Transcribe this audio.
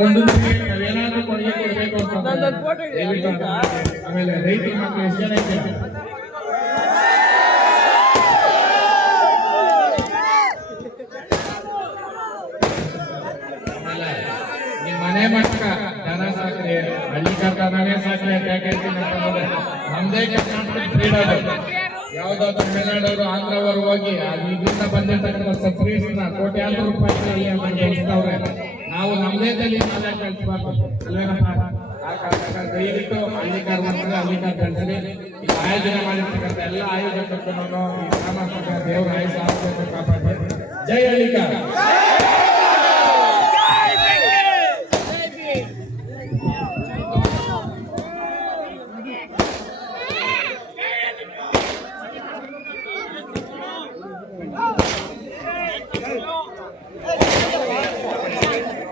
ಮುಂದಿನ ನಾವೇನಾದ್ರೂ ಕೊಡುಗೆ ಕೊಡ್ಬೇಕು ಅಂತ ಆಮೇಲೆ ರೈತರ ಮಕ್ಕಳು ಎಷ್ಟು ಜನ ಇದ್ದಾರೆ ನಿಮ್ಮ ಮನೆ ಮಕ್ಕ ದನ ಸಾಕ್ರಿ ಹಳ್ಳಿ ಕರ್ತಾನೆ ಸಾಕ್ರಿ ಅಂತ ಯಾಕೆ ನಮ್ದೇ ಕರ್ನಾಟಕ ಕ್ರೀಡಾಡು ಯಾವ್ದೋ ತಮಿಳುನಾಡವರು ಆಂಧ್ರವರು ಹೋಗಿ ಇಲ್ಲಿಂದ ಬಂದಿರ್ತಕ್ಕಂಥ ಸಬ್ಸಿಡೀಸ್ನ ಕೋಟ್ಯಾಂತರ ರೂಪಾಯಿ ಬಳಸ್ತವ್ರೆ ನಾವು ನಮ್ದೇ ತಲೆ ಕಳಿಸ್ಬಾರ್ದು ಅಲ್ವೇನಪ್ಪ ಆ ಕಾರಣ ದಯವಿಟ್ಟು ಹಳ್ಳಿಕಾರ ಮಕ್ಕಳು ಹಳ್ಳಿಕಾರ ಕಳಿಸ್ರಿ ಈ ಆಯೋಜನೆ ಮಾಡಿರ್ತಕ್ಕಂಥ ಎಲ್ಲ ಆಯೋಜಕರು ಈ ಗ್ರಾಮ ದೇವರ ಆಯುಷ ಕಾಪಾಡಿ ಜೈ ಹಳ್ಳಿಕಾರ.